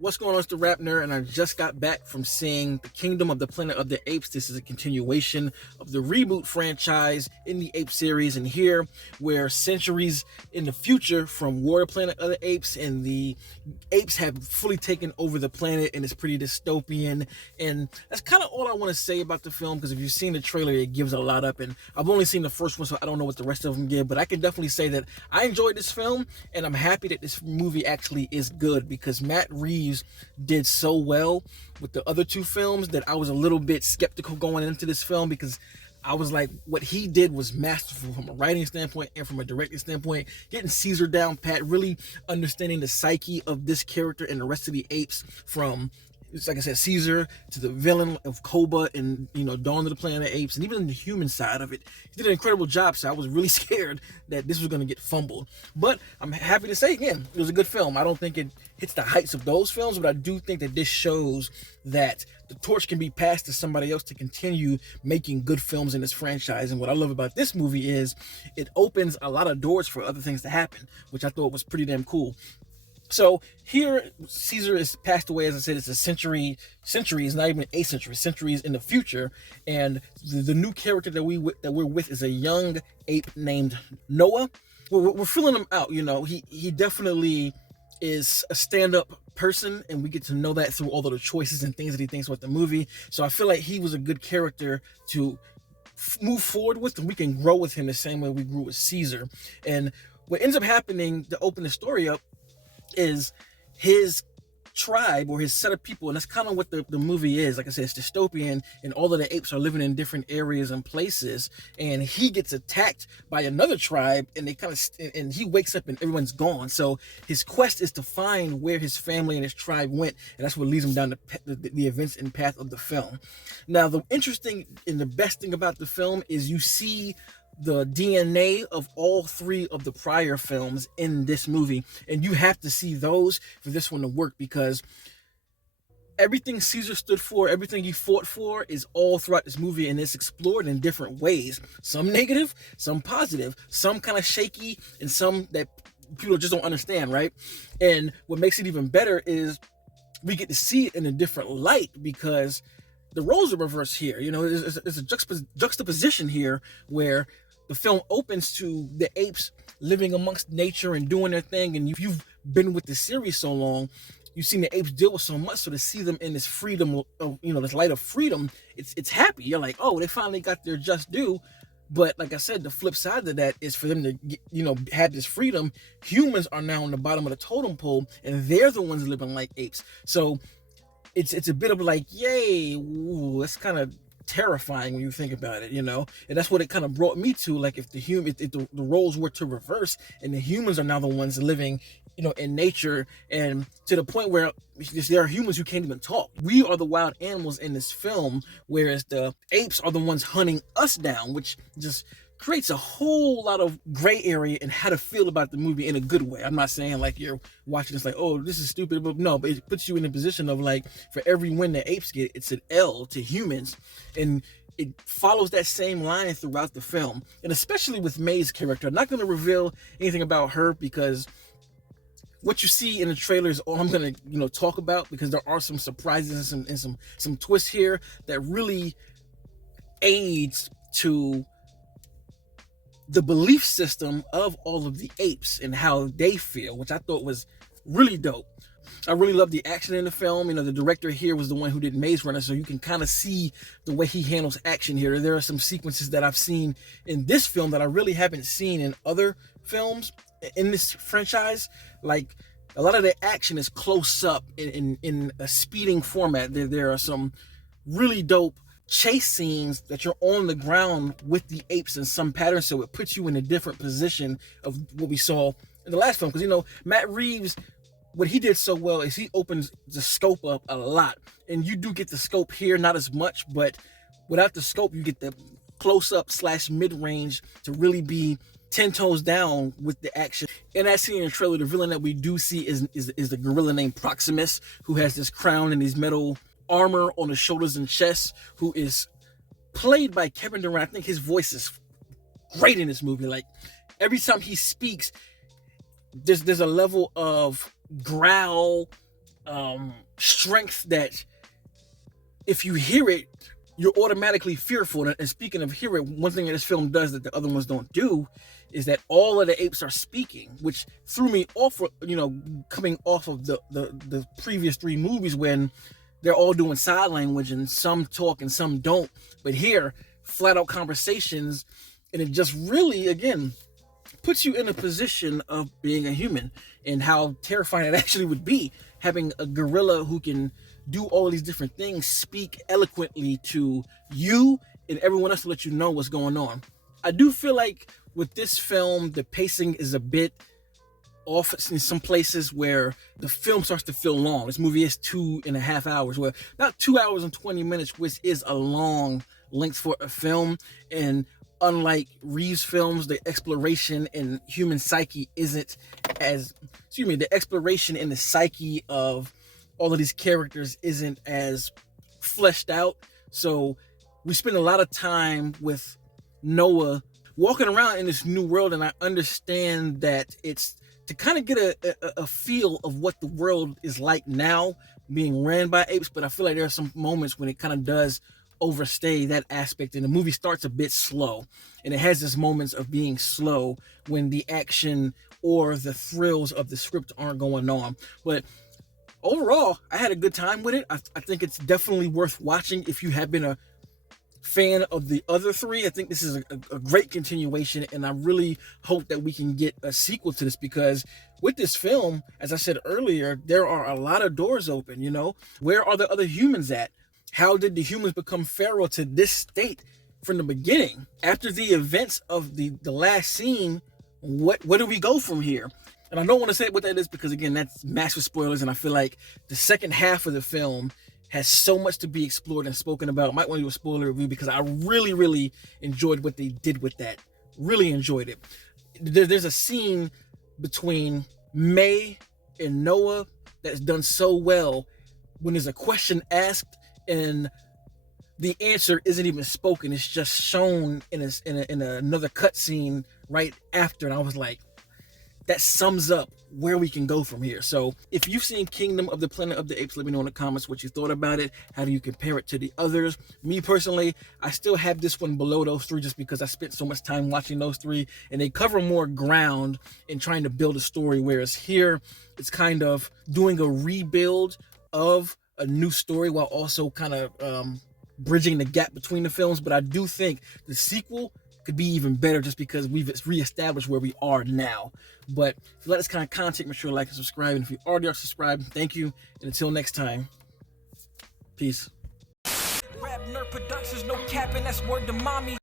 What's going on? It's the RapNerd, and I just got back from seeing The Kingdom of the Planet of the Apes. This is a continuation of the reboot franchise in the Ape series, and here we're centuries in the future from Warrior Planet of the Apes, and the apes have fully taken over the planet, and it's pretty dystopian. And that's kind of all I want to say about the film, because if you've seen the trailer, it gives a lot up, and I've only seen the first one, so I don't know what the rest of them give, but I can definitely say that I enjoyed this film, and I'm happy that this movie actually is good, because Matt Reeves did so well with the other two films that I was a little bit skeptical going into this film, because I was like, what he did was masterful from a writing standpoint and from a directing standpoint, getting Caesar down pat, really understanding the psyche of this character and the rest of the apes, from, it's like I said, Caesar to the villain of Koba and, Dawn of the Planet of the Apes, and even the human side of it. He did an incredible job, so I was really scared that this was going to get fumbled. But I'm happy to say, again, it was a good film. I don't think it hits the heights of those films, but I do think that this shows that the torch can be passed to somebody else to continue making good films in this franchise. And what I love about this movie is it opens a lot of doors for other things to happen, which I thought was pretty damn cool. So here, Caesar is passed away. As I said, it's a centuries, not even a century, centuries in the future. And the new character that we're with is a young ape named Noah. We're filling him out. He definitely is a stand-up person, and we get to know that through all of the choices and things that he thinks about the movie. So I feel like he was a good character to move forward with, and we can grow with him the same way we grew with Caesar. And what ends up happening to open the story up is his tribe, or his set of people, and that's kind of what the movie is. Like I said, it's dystopian, and all of the apes are living in different areas and places, and he gets attacked by another tribe, and and he wakes up and everyone's gone. So his quest is to find where his family and his tribe went, and that's what leads him down the events and path of the film. Now, the interesting and the best thing about the film is you see the DNA of all three of the prior films in this movie, and you have to see those for this one to work, because everything Caesar stood for, everything he fought for, is all throughout this movie, and it's explored in different ways. Some negative, some positive, some kind of shaky, and some that people just don't understand, right? And what makes it even better is we get to see it in a different light, because the roles are reversed here. There's a juxtaposition here where the film opens to the apes living amongst nature and doing their thing. And if you've been with the series so long, you've seen the apes deal with so much. So to see them in this freedom of, this light of freedom, it's happy. You're like, oh, they finally got their just due. But like I said, the flip side of that is for them to get, have this freedom. Humans are now on the bottom of the totem pole, and they're the ones living like apes. So it's a bit of like, yay, ooh, that's kind of terrifying when you think about it, and that's what it kind of brought me to. Like, if the roles were to reverse, and the humans are now the ones living, in nature, and to the point where there are humans who can't even talk. We are the wild animals in this film, whereas the apes are the ones hunting us down, which just creates a whole lot of gray area in how to feel about the movie in a good way. I'm not saying like you're watching this like, oh, this is stupid, but no, but it puts you in a position of like, for every win the apes get, it's an L to humans, and it follows that same line throughout the film, and especially with May's character. I'm not going to reveal anything about her, because what you see in the trailer is all I'm going to, talk about, because there are some surprises and some twists here that really aids to the belief system of all of the apes and how they feel, which I thought was really dope. I really love the action in the film. The director here was the one who did Maze Runner, so you can kind of see the way he handles action here. There are some sequences that I've seen in this film that I really haven't seen in other films in this franchise. Like, a lot of the action is close up in a speeding format. There are some really dope chase scenes that you're on the ground with the apes in some pattern, so it puts you in a different position of what we saw in the last film. Because Matt Reeves, what he did so well is he opens the scope up a lot, and you do get the scope here, not as much, but without the scope you get the close-up / mid-range to really be 10 toes down with the action. And as seen in the trailer, the villain that we do see is the gorilla named Proximus, who has this crown and these metal armor on his shoulders and chest, who is played by Kevin Durant. I think his voice is great in this movie. Like, every time he speaks, there's a level of growl strength that if you hear it, you're automatically fearful. And speaking of hear it, one thing that this film does that the other ones don't do is that all of the apes are speaking, which threw me off, coming off of the previous three movies when they're all doing sign language and some talk and some don't. But here, flat out conversations, and it just really, again, puts you in a position of being a human and how terrifying it actually would be having a gorilla who can do all of these different things, speak eloquently to you and everyone else to let you know what's going on. I do feel like with this film, the pacing is a bit off in some places where the film starts to feel long. This movie is 2.5 hours, where about 2 hours and 20 minutes, which is a long length for a film. And unlike Reeves films, the exploration in human psyche isn't as, the exploration in the psyche of all of these characters isn't as fleshed out. So we spend a lot of time with Noah walking around in this new world, and I understand that it's to kind of get a feel of what the world is like now being ran by apes, but I feel like there are some moments when it kind of does overstay that aspect, and the movie starts a bit slow, and it has its moments of being slow when the action or the thrills of the script aren't going on. But overall, I had a good time with it. I think it's definitely worth watching if you have been a fan of the other three. I think this is a great continuation, and I really hope that we can get a sequel to this, because with this film, as I said earlier, there are a lot of doors open. Where are the other humans at? How did the humans become feral to this state from the beginning? After the events of the last scene, where do we go from here? And I don't want to say what that is because, again, that's massive spoilers, and I feel like the second half of the film has so much to be explored and spoken about. I might want to do a spoiler review because I really, really enjoyed what they did with that. Really enjoyed it. There's a scene between May and Noah that's done so well when there's a question asked and the answer isn't even spoken. It's just shown in another cutscene right after. And I was like, that sums up where we can go from here. So if you've seen Kingdom of the Planet of the Apes, let me know in the comments what you thought about it. How do you compare it to the others? Me personally, I still have this one below those three just because I spent so much time watching those three, and they cover more ground in trying to build a story, whereas here it's kind of doing a rebuild of a new story while also kind of bridging the gap between the films. But I do think the sequel could be even better just because we've reestablished where we are now. But if you like this kind of content, make sure to like and subscribe. And if you already are subscribed, thank you. And until next time, peace. RapNerd Productions, no capping, that's word to mommy.